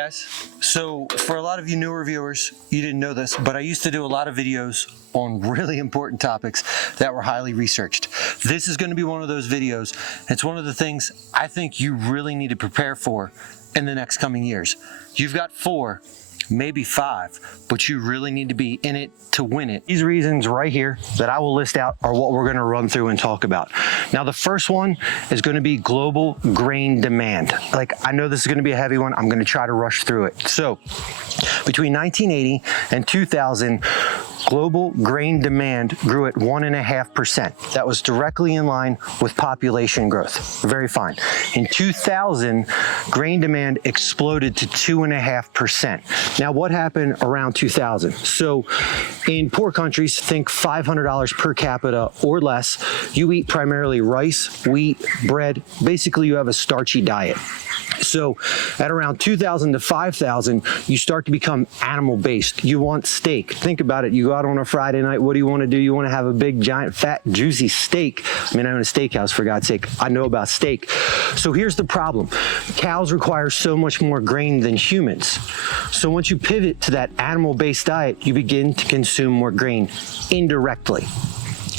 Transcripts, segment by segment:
guys. So for a lot of you newer viewers, you didn't know this, but I used to do a lot of videos on really important topics that were highly researched. This is going to be one of those videos. It's one of the things I think you really need to prepare for in the next coming years. You've got 4, maybe 5, but you really need to be in it to win it. These reasons right here that I will list out are what we're going to run through and talk about. Now, the first one is going to be global grain demand. Like, I know this is going to be a heavy one. I'm going to try to rush through it. So between 1980 and 2000, global grain demand grew at 1.5%. That was directly in line with population growth. Very fine. In 2000, grain demand exploded to 2.5%. Now, what happened around 2000? So in poor countries, think $500 per capita or less, you eat primarily rice, wheat, bread. Basically, you have a starchy diet. So at around 2000 to 5000, you start to become animal-based. You want steak. Think about it. You go out on a Friday night. What do you want to do? You want to have a big, giant, fat, juicy steak. I mean, I own a steakhouse, for God's sake. I know about steak. So here's the problem. Cows require so much more grain than humans. So once you pivot to that animal-based diet, you begin to consume more grain indirectly.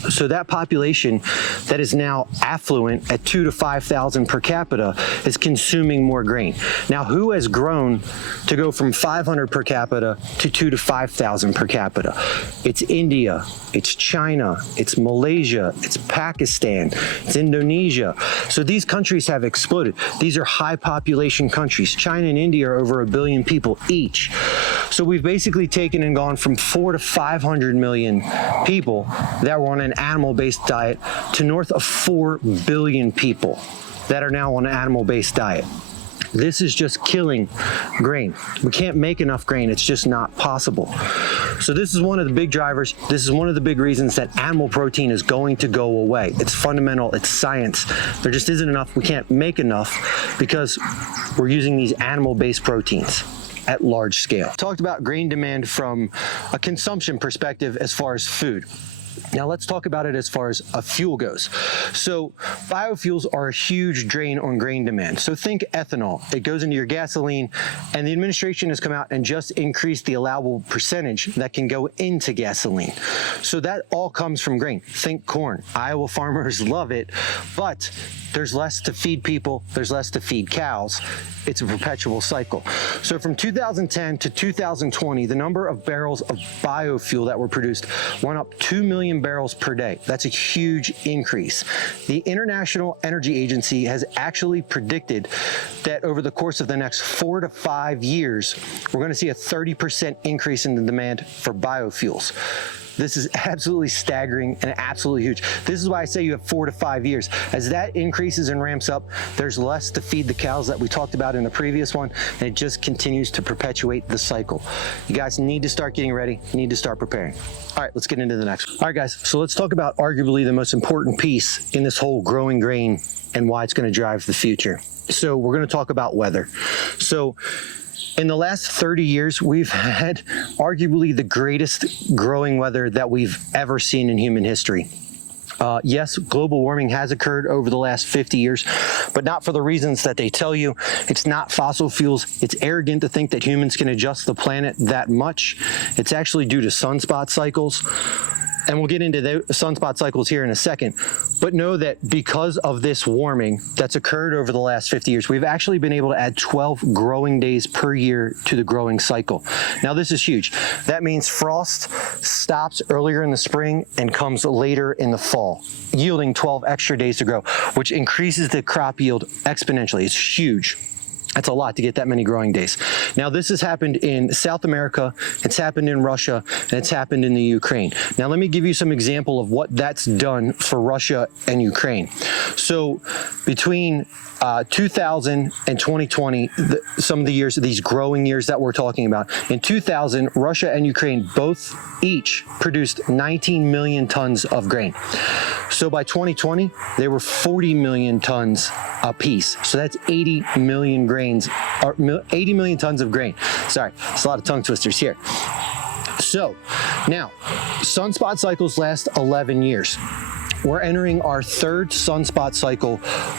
So that population that is now affluent at 2,000 to 5,000 per capita is consuming more grain. Now, who has grown to go from 500 per capita to 2,000 to 5,000 per capita? It's India, it's China, it's Malaysia, it's Pakistan, it's Indonesia. So these countries have exploded. These are high population countries. China and India are over 1 billion people each. So we've basically taken and gone from 400 to 500 million people that were on an animal-based diet to north of 4 billion people that are now on an animal-based diet. This is just killing grain. We can't make enough grain. It's just not possible. So this is one of the big drivers. This is one of the big reasons that animal protein is going to go away. It's fundamental. It's science. There just isn't enough. We can't make enough because we're using these animal-based proteins at large scale. Talked about grain demand from a consumption perspective as far as food. Now let's talk about it as far as a fuel goes. So biofuels are a huge drain on grain demand. So think ethanol. It goes into your gasoline, and the administration has come out and just increased the allowable percentage that can go into gasoline. So that all comes from grain. Think corn. Iowa farmers love it, but there's less to feed people, there's less to feed cows. It's a perpetual cycle. So from 2010 to 2020, the number of barrels of biofuel that were produced went up 2 million barrels per day. That's a huge increase. The International Energy Agency has actually predicted that over the course of the next 4 to 5 years, we're going to see a 30% increase in the demand for biofuels. This is absolutely staggering and absolutely huge. This is why I say you have 4 to 5 years. As that increases and ramps up, there's less to feed the cows that we talked about in the previous one, and it just continues to perpetuate the cycle. You guys need to start getting ready, you need to start preparing. All right, let's get into the next one. All right, guys, so let's talk about arguably the most important piece in this whole growing grain and why it's going to drive the future. So we're going to talk about weather. So in the last 30 years, we've had arguably the greatest growing weather that we've ever seen in human history. Yes, global warming has occurred over the last 50 years, but not for the reasons that they tell you. It's not fossil fuels. It's arrogant to think that humans can adjust the planet that much. It's actually due to sunspot cycles. And we'll get into the sunspot cycles here in a second, but know that because of this warming that's occurred over the last 50 years, we've actually been able to add 12 growing days per year to the growing cycle. Now, this is huge. That means frost stops earlier in the spring and comes later in the fall, yielding 12 extra days to grow, which increases the crop yield exponentially. It's huge. That's a lot to get that many growing days. Now, this has happened in South America, it's happened in Russia, and it's happened in the Ukraine. Now, let me give you some example of what that's done for Russia and Ukraine. So between 2000 and 2020, some of the years, these growing years that we're talking about, in 2000, Russia and Ukraine both each produced 19 million tons of grain. So by 2020, they were 40 million tons apiece. So that's 80 million grains, or 80 million tons of grain. Sorry, it's a lot of tongue twisters here. So now, sunspot cycles last 11 years. we're entering our third sunspot cycle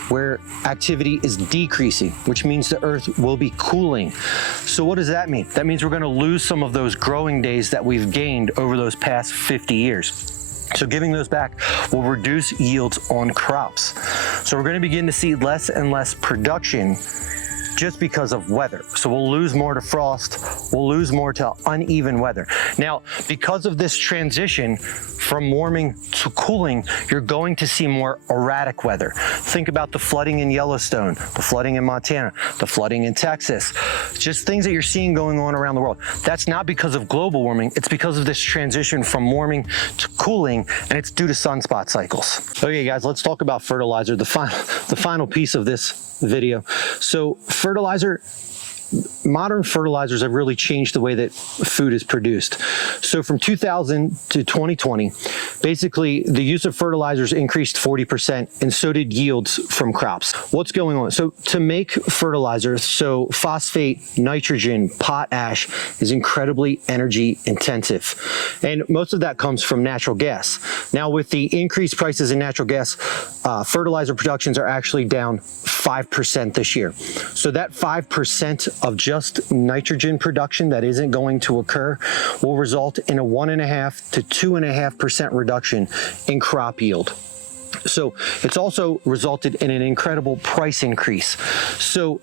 where activity is decreasing, which means the earth will be cooling. So what does that mean? That means we're going to lose some of those growing days that we've gained over those past 50 years. So giving those back will reduce yields on crops. So we're going to begin to see less and less production just because of weather. So we'll lose more to frost, we'll lose more to uneven weather. Now, because of this transition from warming to cooling, you're going to see more erratic weather. Think about the flooding in Yellowstone, the flooding in Montana, the flooding in Texas, just things that you're seeing going on around the world. That's not because of global warming, it's because of this transition from warming to cooling, and it's due to sunspot cycles. Okay guys, let's talk about fertilizer, the final piece of this video. So fertilizer, modern fertilizers have really changed the way that food is produced. So from 2000 to 2020, basically the use of fertilizers increased 40%, and so did yields from crops. What's going on? So to make fertilizers, so phosphate, nitrogen, potash is incredibly energy intensive. And most of that comes from natural gas. Now with the increased prices in natural gas, fertilizer productions are actually down 5% this year. So that 5% of just nitrogen production that isn't going to occur will result in a 1.5 to 2.5% reduction in crop yield. So it's also resulted in an incredible price increase. So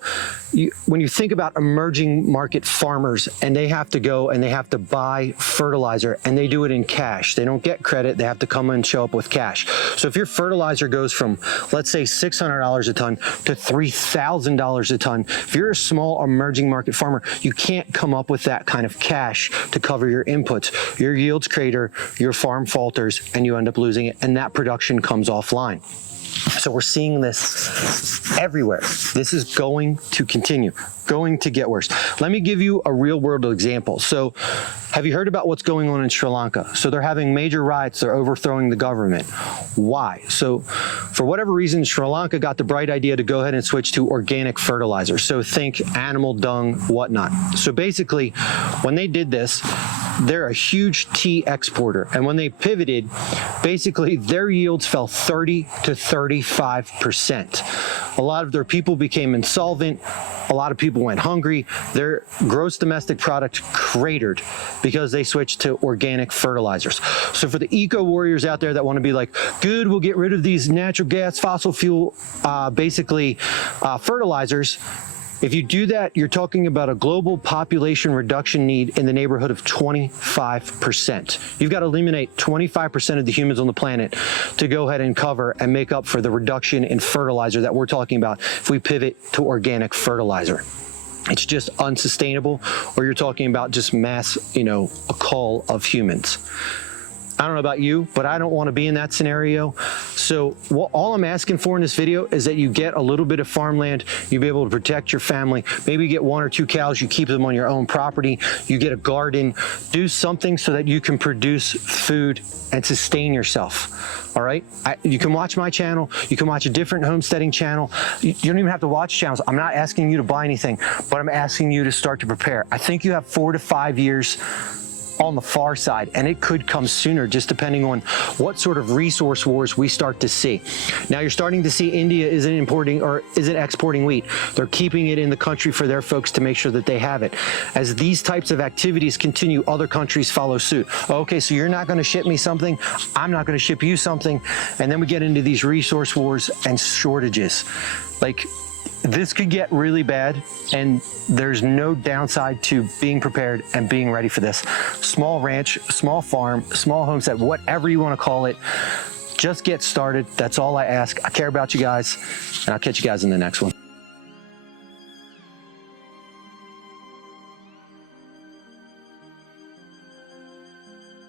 when you think about emerging market farmers, and they have to go and they have to buy fertilizer, and they do it in cash, they don't get credit, they have to come and show up with cash. So if your fertilizer goes from, let's say, $600 a ton to $3,000 a ton, if you're a small emerging market farmer, you can't come up with that kind of cash to cover your inputs. Your yields crater, your farm falters, and you end up losing it, and that production comes offline. So we're seeing this everywhere. This is going to continue, going to get worse. Let me give you a real world example. So have you heard about what's going on in Sri Lanka? So they're having major riots, they're overthrowing the government. Why? So for whatever reason, Sri Lanka got the bright idea to go ahead and switch to organic fertilizer. So think animal dung, whatnot. So basically, when they did this, they're a huge tea exporter. And when they pivoted, basically their yields fell 30 to 35%. A lot of their people became insolvent. A lot of people went hungry. Their gross domestic product cratered because they switched to organic fertilizers. So for the eco warriors out there that want to be like, good, we'll get rid of these natural gas, fossil fuel, fertilizers. If you do that, you're talking about a global population reduction need in the neighborhood of 25%. You've got to eliminate 25% of the humans on the planet to go ahead and cover and make up for the reduction in fertilizer that we're talking about if we pivot to organic fertilizer. It's just unsustainable, or you're talking about just mass, a cull of humans. I don't know about you, but I don't want to be in that scenario. So all I'm asking for in this video is that you get a little bit of farmland, you be able to protect your family, maybe you get 1 or 2 cows, you keep them on your own property, you get a garden, do something so that you can produce food and sustain yourself. All right, you can watch my channel, you can watch a different homesteading channel. You don't even have to watch channels. I'm not asking you to buy anything, but I'm asking you to start to prepare. I think you have 4 to 5 years on the far side, and it could come sooner, just depending on what sort of resource wars we start to see. Now you're starting to see India isn't exporting wheat. They're keeping it in the country for their folks to make sure that they have it. As these types of activities continue, other countries follow suit. Okay, so you're not going to ship me something, I'm not going to ship you something, and then we get into these resource wars and shortages. Like, this could get really bad, and there's no downside to being prepared and being ready for this. Small ranch, small farm, small homestead, whatever you want to call it, just get started. That's all I ask. I care about you guys, and I'll catch you guys in the next one.